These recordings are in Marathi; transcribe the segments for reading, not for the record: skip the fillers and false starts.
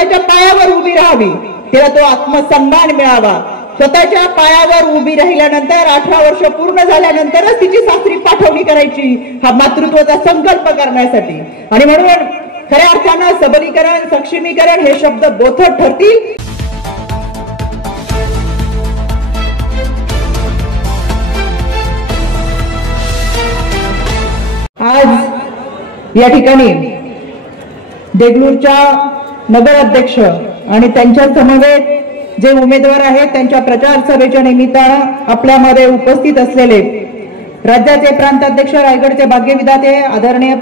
स्वतःच्या पायावर उभी राहावी, तिला तो आत्मसन्मान मिळावा। स्वतःच्या पायावर उभी राहिल्यानंतर 18 वर्ष पूर्ण झाल्यानंतरच तिची सासरी पाठवणी करायची, हा मातृत्वाचा संकल्प करण्यासाठी। आणि म्हणून खऱ्या अर्थानं सबलीकरण, सक्षमीकरण हे शब्द बोथट ठरतील। आज या ठिकाणी देगलूरच्या नगराध्यक्ष आणि त्यांच्या समवेत जे उमेदवार आहेत त्यांच्या प्रचार सभेच्या निमित्तानं आपल्यामध्ये उपस्थित असलेले राज्याचे प्रांताध्यक्ष, रायगडचे भाग्यविधाते आदरणीय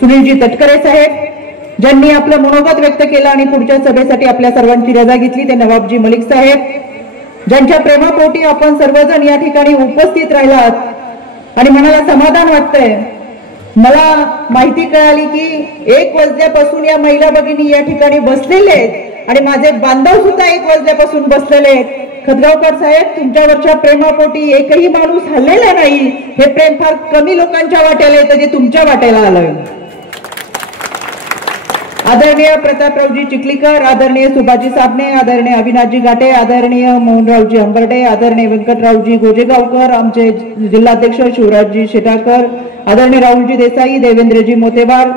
सुनीलजी तटकरे साहेब, ज्यांनी आपलं मनोगत व्यक्त केलं आणि पुढच्या सभेसाठी आपल्या सर्वांची रजा घेतली, ते नवाबजी मलिक साहेब, ज्यांच्या प्रेमापोटी आपण सर्वजण या ठिकाणी उपस्थित राहिलात आणि मनाला समाधान वाटतंय। मला माहिती कळाली की 1 वाजल्यापासून या महिला भगिनी या ठिकाणी बसलेले आहेत आणि माझे बांधव सुद्धा 1 वाजल्यापासून बसलेले आहेत। खतगावकर साहेब, तुमच्यावरच्या प्रेमापोटी एकही माणूस हल्लेला नाही, हे प्रेम फार कमी लोकांच्या वाट्याला येतं जे तुमच्या वाट्याला आलं। आदरणीय प्रतापरावजी चिखलीकर, आदरणीय सुभाजी साबणे, आदरणीय अविनाशजी घाटे, आदरणीय मोहनरावजी हंबर्डे, आदरणीय व्यंकटरावजी गोजेगावकर, आमचे जिल्हाध्यक्ष शिवराजजी शेटाकर, आदरणीय राहुलजी देसाई, देवेंद्रजी मोतेवार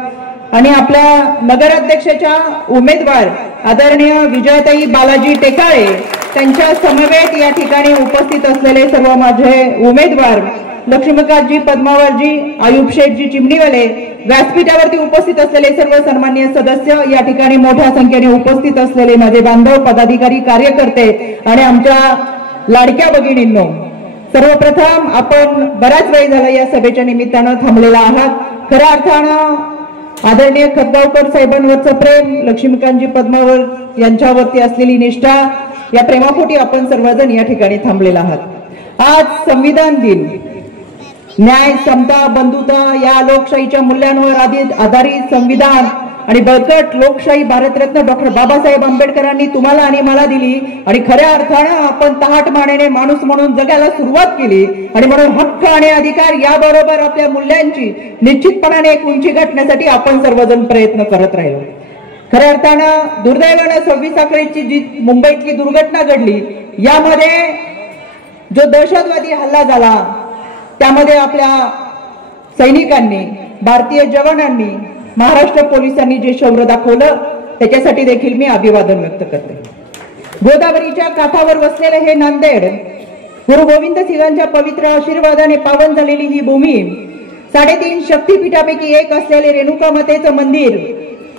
आणि आपल्या नगराध्यक्षाच्या उमेदवार आदरणीय विजयताई बालाजी टेकाळे, त्यांच्या समवेत या ठिकाणी उपस्थित असलेले सर्व माझे उमेदवार, लक्ष्मीकांतजी पद्मावरजी, आयुब शेठजी चिमणीवाले, व्यासपीठावरती उपस्थित असलेले सर्व सन्माननीय सदस्य, या ठिकाणी मोठ्या संख्येने उपस्थित असलेले माझे बांधव, पदाधिकारी, कार्यकर्ते आणि आमच्या लाडक्या भगिनींनो, सर्वप्रथम आपण बराच वेळ झाला या सभेच्या निमित्तानं थांबलेला आहात। खऱ्या अर्थानं आदरणीय खतगावकर साहेबांवरचं प्रेम, लक्ष्मीकांतजी पद्मावर यांच्यावरती असलेली निष्ठा, या प्रेमापोटी आपण सर्वजण या ठिकाणी थांबलेला आहात। आज संविधान दिन, न्याय, समता, बंधुता या लोकशाहीच्या मूल्यांवर आधारित संविधान आणि बळकट लोकशाही भारतरत्न डॉक्टर बाबासाहेब आंबेडकरांनी तुम्हाला आणि मला दिली आणि खऱ्या अर्थानं आपण तहाट मानेने माणूस म्हणून जगायला सुरुवात केली आणि म्हणून हक्क आणि अधिकार याबरोबर आपल्या मूल्यांची निश्चितपणाने एक उंची गाठण्यासाठी आपण सर्वजण प्रयत्न करत राहिलो। खऱ्या अर्थानं दुर्दैवानं 26 अकराची जी मुंबईतली दुर्घटना घडली, यामध्ये जो दहशतवादी हल्ला झाला त्यामध्ये आपल्या सैनिकांनी, भारतीय जवानांनी, महाराष्ट्र पोलिसांनी जे शौर्य दाखवलं त्याच्यासाठी देखील मी अभिवादन व्यक्त करते। गोदावरीच्या काठावर वसलेले हे नांदेड, गुरु गोविंद सिंगांच्या पवित्र आशीर्वादाने पावन झालेली ही भूमी, 3.5 शक्तीपीठापैकी एक असलेले रेणुका मातेचं मंदिर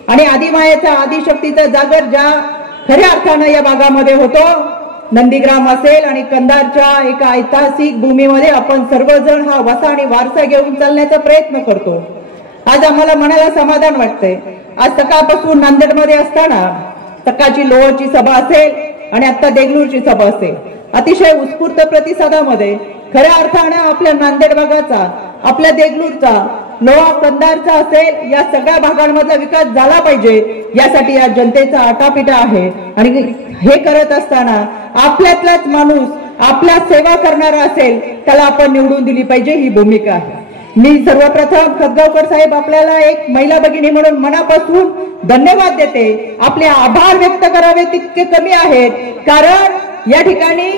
आणि आदिमायेचा, आदिशक्तीचा जागर ज्या खऱ्या अर्थानं या भागामध्ये होतो, नंदीग्राम असेल आणि कंधारच्या एका ऐतिहासिक भूमीमध्ये आपण सर्वजण हा वसा आणि वारसा घेऊन चालण्याचा प्रयत्न करतो। आज आम्हाला मनाला समाधान वाटतंय। आज सकाळपासून नांदेडमध्ये असताना सकाळची लोहरची सभा असेल आणि आता देगलूरची सभा असेल, अतिशय उत्स्फूर्त प्रतिसादामध्ये खऱ्या अर्थानं आपल्या नांदेड भागाचा, आपल्या देगलूरचा, लोहा कंधारचा असेल, या सगळ्या भागांमधला विकास झाला पाहिजे यासाठी या जनतेचा आटापिटा आहे। आणि हे करत असताना आपल्यातलाच माणूस आपल्या सेवा करणारा असेल त्याला आपण निवडून दिली पाहिजे, ही भूमिका आहे। मी सर्वप्रथम खतगावकर साहेब आपल्याला एक महिला भगिनी म्हणून मनापासून धन्यवाद देते। आपले आभार व्यक्त करावे तितके कमी आहेत, कारण या ठिकाणी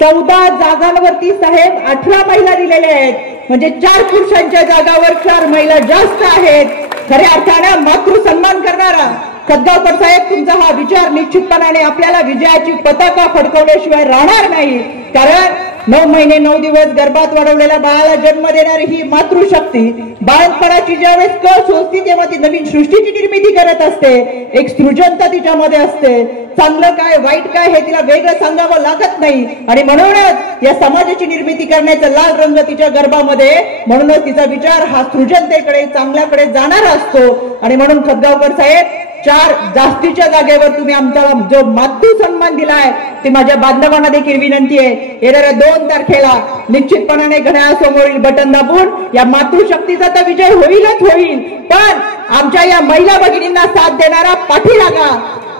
14 जागांवरती साहेब 18 महिला दिलेल्या आहेत, म्हणजे 4 पुरुषांच्या जागावर 4 महिला जास्त आहेत। खऱ्या अर्थानं मातृ सन्मान करणारा खतगावकर साहेब, तुमचा हा विचार निश्चितपणाने आपल्याला विजयाची पताका फडकवल्याशिवाय राहणार नाही, कारण 9 महिने 9 दिवस गर्भात वाढवलेल्या बाळाला जन्म देणारी ही मातृशक्ती बाळपणाची ज्यावेळेस कळ शोधते तेव्हा ती नवीन सृष्टीची निर्मिती करत असते, एक सृजनता तिच्यामध्ये असते। चांगलं काय वाईट काय हे तिला वेगळं सांगावं लागत नाही आणि म्हणूनच या समाजाची निर्मिती करण्याचा लाल रंग तिच्या गर्भामध्ये, म्हणूनच तिचा विचार हा सृजनतेकडे, चांगल्याकडे जाणारा असतो। आणि म्हणून खतगावकर साहेब, 4 जास्तीच्या जागेवर तुम्ही आमच्याला जो मातृ सन्मान दिलाय ते माझ्या बांधवांना देखील विनंती आहे, येणाऱ्या 2 तारखेला निश्चितपणाने घड्याळासमोरील बटन दाबून या मातृशक्तीचा तर विजय होईलच होईल, पण आमच्या या महिला भगिनींना साथ देणारा पाठी लागा।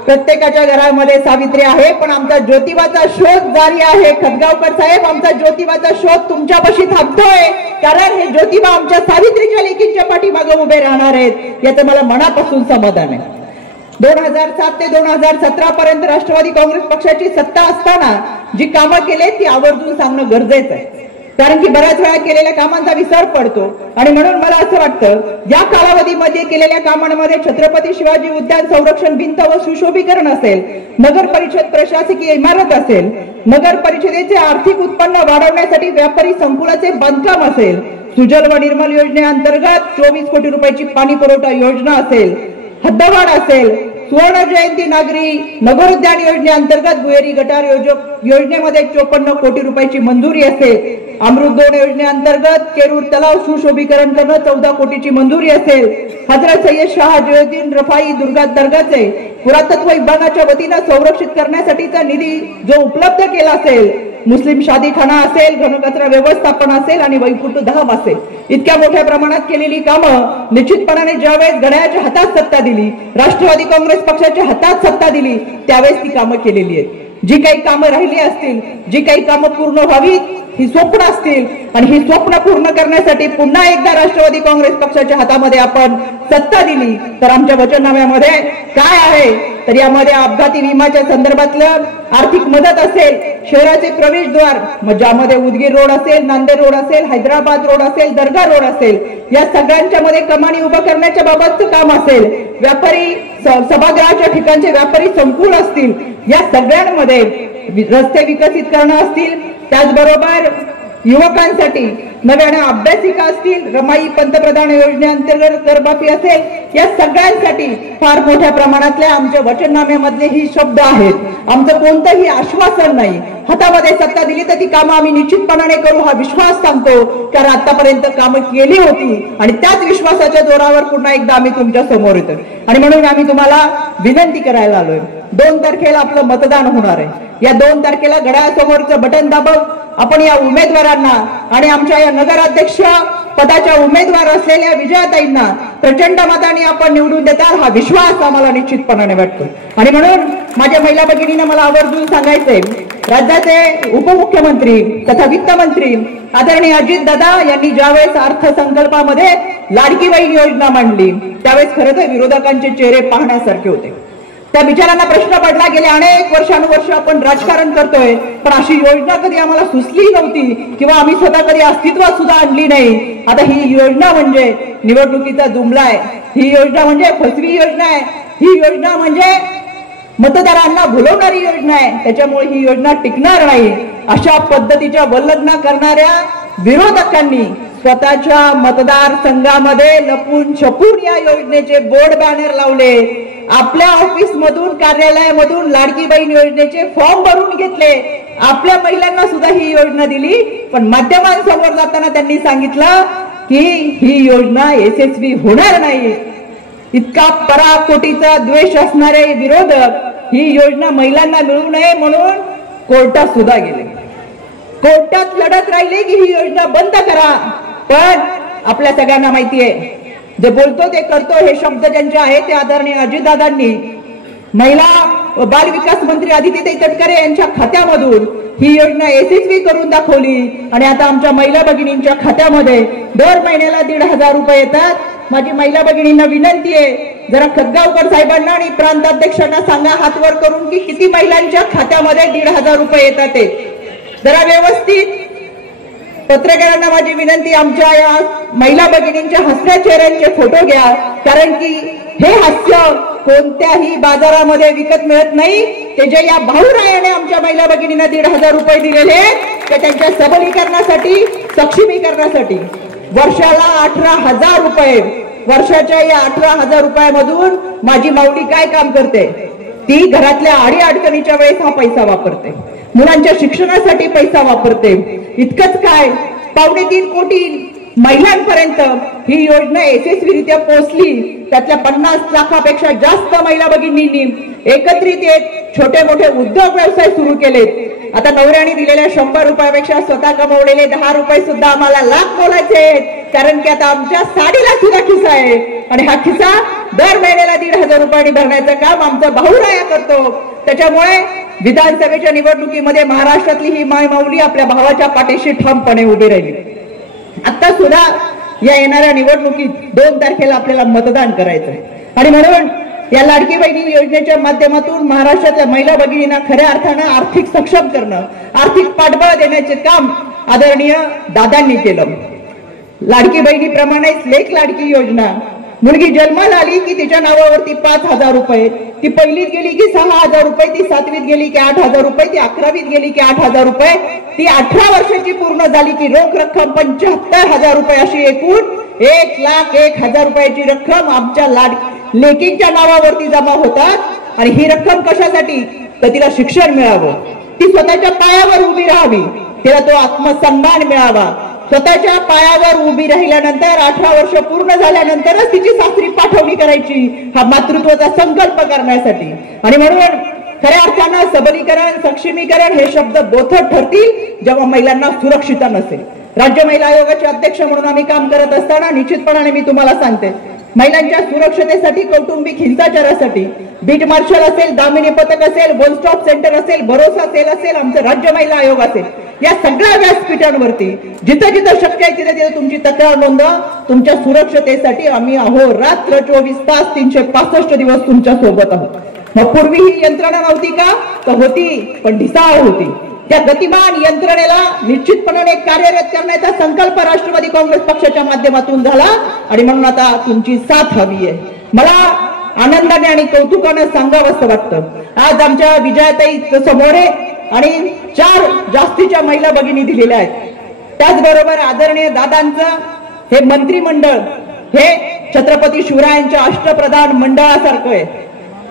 प्रत्येकाच्या घरामध्ये सावित्री आहे, पण आमचा ज्योतिबाचा शोध जारी आहे। खतगावकर साहेब, आमचा ज्योतिबाचा शोध तुमच्यापाशी थांबतोय, कारण हे ज्योतिबा आमच्या सावित्रीच्या लेकींच्या पाठीमागे उभे राहणार आहेत, याचं मला मनापासून समाधान आहे। 2007 ते 2017 पर्यंत राष्ट्रवादी काँग्रेस पक्षाची सत्ता असताना जी कामं केली ती आवर्जून सांगणं गरजेचं आहे, कारण की बऱ्याच वेळा केलेल्या कामांचा विसर पडतो. आणि म्हणून मला असं वाटतं या कालावधीमध्ये केलेल्या कामांमध्ये छत्रपती शिवाजी उद्यान संरक्षण भिंत व सुशोभीकरण असेल, नगर परिषद प्रशासकीय इमारत असेल, नगर परिषदेचे आर्थिक उत्पन्न वाढवण्यासाठी व्यापारी संकुलाचे बांधकाम असेल, सुजल व निर्मल योजनेअंतर्गत 24 कोटी रुपयाची पाणी पुरवठा योजना असेल, हद्दवाढ असेल, सुवर्ण जयंती नागरी नगरोद्यान योजनेअंतर्गत भुयारी गटार योजनेमध्ये 54 कोटी रुपयाची मंजुरी असेल, अमृत 2 योजनेअंतर्गत केरूर तलाव सुशोभीकरण करणं 14 कोटीची मंजुरी असेल, हजरत सय्यद शाह जयुद्दीन रफाई दर्गाचे पुरातत्व विभागाच्या वतीनं संरक्षित करण्यासाठीचा निधी जो उपलब्ध केला असेल, मुस्लिम शादीखाना असेल, घनकचरा व्यवस्थापन असेल आणि वैकुंठ धाम असेल, इतक्या मोठ्या प्रमाणात केलेली कामं निश्चितपणाने ज्यावेळेस घड्याळाच्या हातात सत्ता दिली, राष्ट्रवादी काँग्रेस पक्षाच्या हातात सत्ता दिली, त्यावेळेस ती कामं केलेली आहेत. जी काही कामं राहिली असतील, जी काही कामं पूर्ण व्हावी ही स्वप्न असतील आणि ही स्वप्न पूर्ण करण्यासाठी पुन्हा एकदा राष्ट्रवादी काँग्रेस पक्षाच्या हातामध्ये आपण सत्ता दिली तर आमच्या वचननाम्यामध्ये काय आहे तर यामध्ये अपघाती विम्याच्या संदर्भातलं आर्थिक मदत असेल, शहराचे प्रवेशद्वार ज्यामध्ये उदगीर रोड असेल, नांदेड रोड असेल, हैदराबाद रोड असेल, दर्गा रोड असेल, या सगळ्यांच्या मध्ये कमानी उभं करण्याच्या बाबतचं काम असेल, व्यापारी सभागृहाच्या ठिकाणचे व्यापारी संकुल असतील, या सगळ्यांमध्ये रस्ते विकसित करणं असतील, त्याचबरोबर युवकांसाठी नव्याने अभ्यासिका असतील, रमाई पंतप्रधान योजनेअंतर्गत करमाफी असेल, या सगळ्यांसाठी फार मोठ्या प्रमाणातल्या आमच्या वचननाम्यामधले ही शब्द आहेत. आमचं कोणतंही आश्वासन नाही. हातामध्ये सत्ता दिली तर ती कामं आम्ही निश्चितपणाने करू हा विश्वास सांगतो, कारण आतापर्यंत कामं केली होती आणि त्याच विश्वासाच्या जोरावर पुन्हा एकदा आम्ही तुमच्या समोर येतो. आणि म्हणून आम्ही तुम्हाला विनंती करायला आलोय, 2 तारखेला आपलं मतदान होणार आहे. या 2 तारखेला घड्याळासमोरचं बटन दाबून आपण या उमेदवारांना आणि आमच्या या नगराध्यक्ष पदाच्या उमेदवार असलेल्या विजयाताईंना प्रचंड मताने आपण निवडून देताल हा विश्वास आम्हाला निश्चितपणाने वाटतो. आणि म्हणून माझ्या महिला भगिनींना मला आवर्जून सांगायचंय, राज्याचे उपमुख्यमंत्री तथा वित्तमंत्री आदरणीय अजितदादा यांनी ज्यावेळेस अर्थसंकल्पामध्ये लाडकी बहीण योजना मांडली त्यावेळेस खरं तर विरोधकांचे चेहरे पाहण्यासारखे होते. त्या बिचारांना प्रश्न पडला, गेले अनेक वर्षानुवर्ष आपण राजकारण करतोय पण अशी योजना कधी आम्हाला सुचली नव्हती किंवा आम्ही स्वतः कधी अस्तित्वात सुद्धा आणली नाही. आता ही योजना म्हणजे निवडणुकीचा जुमला आहे, ही योजना म्हणजे फसवी योजना आहे, ही योजना म्हणजे मतदारांना भुलवणारी योजना आहे, त्याच्यामुळे ही योजना टिकणार नाही. अशा पद्धतीच्या वल्लग्न करणाऱ्या विरोधकांनी स्वतःच्या मतदारसंघामध्ये लपून छपून या योजनेचे बोर्ड बॅनर लावले, आपल्या ऑफिस मधून कार्यालयामधून लाडकी बहीण योजनेचे फॉर्म भरून घेतले, आपल्या महिलांना सुद्धा ही योजना दिली, पण माध्यमांसमोर जाताना त्यांनी सांगितलं की ही योजना यशस्वी होणार नाही. इतका पराकोटीचा द्वेष असणारे विरोधक ही योजना महिलांना मिळू नये म्हणून कोर्टात सुद्धा गेले, कोर्टात लढत राहिले की ही योजना बंद करा. पण आपल्या सगळ्यांना माहिती आहे जे बोलतो ते करतो हे शब्द ज्यांचे आहेत ते आदरणीय अजितदादांनी महिला व बाल विकास मंत्री आदित्यताई तटकरे यांच्या खात्यामधून ही योजना यशस्वी करून दाखवली आणि आता आमच्या महिला भगिनींच्या खात्यामध्ये दर महिन्याला 1,500 रुपये येतात. माझी महिला भगिनींना विनंती आहे, जरा खतगावकर साहेबांना आणि प्रांताध्यक्षांना सांगा हात वर करून की किती महिलांच्या खात्यामध्ये 1,500 रुपये येतात ते जरा व्यवस्थित. पत्रकारांना माझी विनंती, आमच्या या महिला भगिनींच्या हसऱ्या चेहऱ्यांचे फोटो घ्या, कारण की हे हास्य कोणत्याही बाजारामध्ये विकत मिळत नाही. ते जे या भाऊरायाने आमच्या महिला भगिनींना 1,500 रुपये दिलेले ते त्यांच्या सबलीकरणासाठी, सक्षमीकरणासाठी. वर्षाला 18,000 रुपये, वर्षाच्या या 18,000 रुपयामधून माझी माऊली काय काम करते, ती घरातल्या अडीअडचणीच्या वेळेस हा पैसा वापरते, मुलांच्या शिक्षणासाठी पैसा वापरते. इतकंच काय, 2.25 कोटी महिलांपर्यंत ही योजना यशस्वीरित्या पोहोचली. त्यातल्या 50 लाखापेक्षा जास्त महिला भगिनींनी एकत्रित येत छोटे मोठे उद्योग व्यवसाय सुरू केलेत. आता नवऱ्याने दिलेल्या 100 रुपयापेक्षा स्वतः कमवलेले 10 रुपये सुद्धा आम्हाला लाख बोलायचे आहेत, कारण की आता आमच्या साडीला सुद्धा खिसा आहे आणि हा खिसा दर महिन्याला 1,500 रुपयांनी भरण्याचं काम आमचा भाऊराया करतो. त्याच्यामुळे विधानसभेच्या निवडणुकीमध्ये महाराष्ट्रातली ही माय माऊली आपल्या भावाच्या पाठीशी ठामपणे उभी राहिली. आता सुद्धा या येणाऱ्या निवडणुकीत 2 तारखेला आपल्याला मतदान करायचं आहे आणि म्हणून या लाडकी बहिणी योजनेच्या माध्यमातून महाराष्ट्रातल्या महिला भगिनींना खऱ्या अर्थानं आर्थिक सक्षम करणं, आर्थिक पाठबळ देण्याचे काम आदरणीय दादांनी केलं। लाडकी बहिणीप्रमाणेच लेक लाडकी योजना, मुलगी जन्माला आली की तिच्या नावावरती 5,000 रुपये, ती पहिलीत गेली की 6,000 रुपये, ती 7वीत गेली की 8,000 रुपये, ती 11वीत गेली की 8,000 रुपये, ती 18 वर्षाची पूर्ण झाली की रोख रक्कम 75,000 रुपये, अशी एकूण 1,01,000 रुपयाची रक्कम आमच्या लेकींच्या नावावरती जमा होतात। आणि ही रक्कम कशासाठी? तर तिला शिक्षण मिळावं, ती स्वतःच्या पायावर उभी राहावी, तिला तो आत्मसन्मान मिळावा, स्वतःच्या पायावर उभी राहिल्यानंतर 18 वर्ष पूर्ण झाल्यानंतरच तिची सासरी पाठवणी करायची, हा मातृत्वाचा संकल्प करण्यासाठी। आणि म्हणून खऱ्या अर्थानं सबलीकरण, सक्षमीकरण हे शब्द बोथट ठरतील जेव्हा महिलांना सुरक्षितता नसेल। राज्य महिला आयोगाचे अध्यक्ष म्हणून आम्ही काम करत असताना निश्चितपणाने मी तुम्हाला सांगते, महिलांच्या सुरक्षतेसाठी, कौटुंबिक हिंसाचारासाठी बीट मार्शल असेल, दामिनी पथक असेल, वन स्टॉप सेंटर असेल, भरोसा सेल असेल, आमचं राज्य महिला आयोग असेल, या सगळ्या व्यासपीठांवरती जिथं जिथं शक्य आहे तिथे तिथे तुमची तक्रार नोंदवा। तुमच्या सुरक्षतेसाठी आम्ही अहोरात्र 24 तास 365 दिवस तुमच्या सोबत आहोत। मग पूर्वी ही यंत्रणा नव्हती का? तर होती, पण ढिसाळ होती। त्या गतिमान यंत्रणेला निश्चितपणाने कार्यरत करण्याचा संकल्प राष्ट्रवादी काँग्रेस पक्षाच्या माध्यमातून झाला आणि म्हणून आता तुमची साथ हवी आहे। मला आनंदाने आणि कौतुकाने सांगावंसं वाटतं, आज आमच्या विजयाताई समोर आणि 4 जास्तीच्या महिला भगिनी दिलेल्या आहेत। त्याचबरोबर आदरणीय दादांचं हे मंत्रिमंडळ हे छत्रपती शिवरायांच्या अष्टप्रधान मंडळासारखं आहे।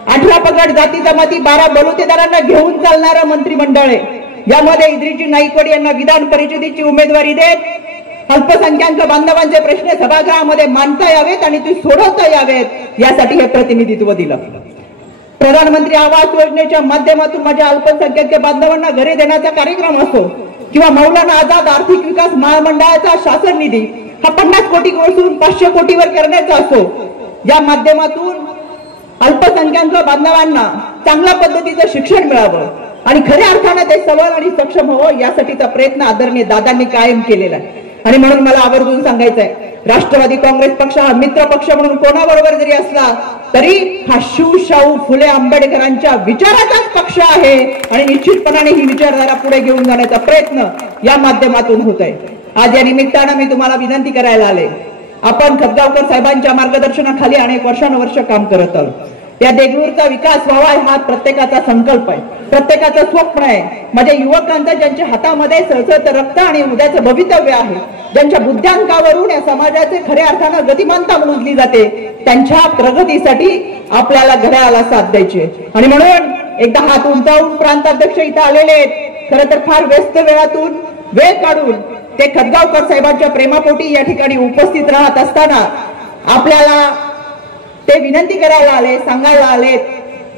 18 पगड जाती जमाती 12 बलुतेदारांना घेऊन चालणारं मंत्रिमंडळ आहे। यामध्ये इद्रिजी नाईकवाडी यांना विधान परिषदेची उमेदवारी देत अल्पसंख्याक बांधवांचे प्रश्न सभागृहामध्ये मांडता यावेत आणि ते सोडवता यावेत, यासाठी हे प्रतिनिधित्व दिलं। प्रधानमंत्री आवास योजनेच्या माध्यमातून माझ्या अल्पसंख्याक बांधवांना घरे देण्याचा कार्यक्रम असो किंवा मौलाना आझाद आर्थिक विकास महामंडळाचा शासन निधी हा 50 कोटीपासून 500 कोटीवर करण्याचा असो, या माध्यमातून अल्पसंख्याक बांधवांना चांगल्या पद्धतीचं शिक्षण मिळावं आणि खऱ्या अर्थाने ते सबल आणि सक्षम व्हावं, यासाठीचा प्रयत्न आदरणीय दादांनी कायम केलेला आहे। आणि म्हणून मला आवर्जून सांगायचंय, राष्ट्रवादी काँग्रेस पक्ष हा मित्र पक्ष म्हणून कोणाबरोबर जरी असला तरी हा शिवशाहू फुले आंबेडकरांच्या विचाराचाच पक्ष आहे आणि निश्चितपणाने ही विचारधारा पुढे घेऊन जाण्याचा प्रयत्न या माध्यमातून होत आहे। आज या निमित्तानं मी तुम्हाला विनंती करायला आले, आपण खतगावकर साहेबांच्या मार्गदर्शनाखाली अनेक वर्षानुवर्ष काम करत आहोत। या देगलूरचा विकास व्हावा हा प्रत्येकाचा संकल्प आहे, प्रत्येकाचं स्वप्न आहे। माझ्या युवकांचं ज्यांच्या हातामध्ये सळसळतं रक्त आणि उद्याचं भवितव्य आहे, ज्यांच्या बुद्ध्यांकावरून या समाजाचे खऱ्या अर्थानं गतिमानता मोजली जाते, त्यांच्या प्रगतीसाठी आपल्याला घड्याळाला साथ द्यायची। आणि म्हणून एकदा हात उंचावून प्रांताध्यक्ष इथं आलेले आहेत, खरं तर फार व्यस्त वेळातून वेळ काढून ते खतगावकर साहेबांच्या प्रेमापोटी या ठिकाणी उपस्थित राहत असताना आपल्याला ते विनंती करायला आले, सांगायला आलेत,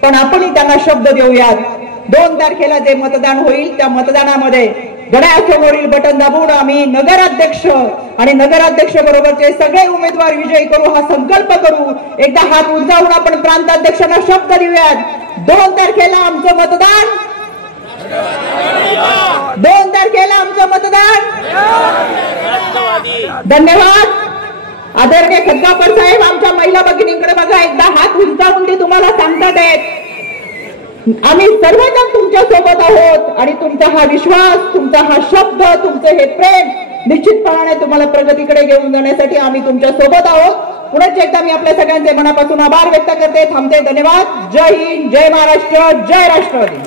पण आपणही त्यांना शब्द देऊयात। 2 तारखेला जे मतदान होईल त्या मतदानामध्ये घड्याळासमोरील बटन दाबून आम्ही नगराध्यक्ष आणि नगराध्यक्ष बरोबरचे सगळे उमेदवार विजयी करू, हा संकल्प करू। एकदा हात उंचावून आपण प्रांताध्यक्षांना शब्द देऊयात, 2 तारखेला आमचं मतदान, 2 तारखेला आमचं मतदान। धन्यवाद। आदरणीय खतगावकर साहेब आमच्या महिला भगिनींकडे बघा, एकदा हात उंचावून ते तुम्हाला सांगतात आहेत, आम्ही सर्वजण तुमच्या सोबत आहोत आणि तुमचा हा विश्वास, तुमचा हा शब्द, तुमचं हे प्रेम निश्चितपणाने तुम्हाला प्रगतीकडे घेऊन जाण्यासाठी आम्ही तुमच्या सोबत आहोत। पुन्हा एकदा मी आपल्या सगळ्यांचे मनापासून आभार व्यक्त करते, थांबते। धन्यवाद। जय हिंद, जय महाराष्ट्र, जय राष्ट्रवादी।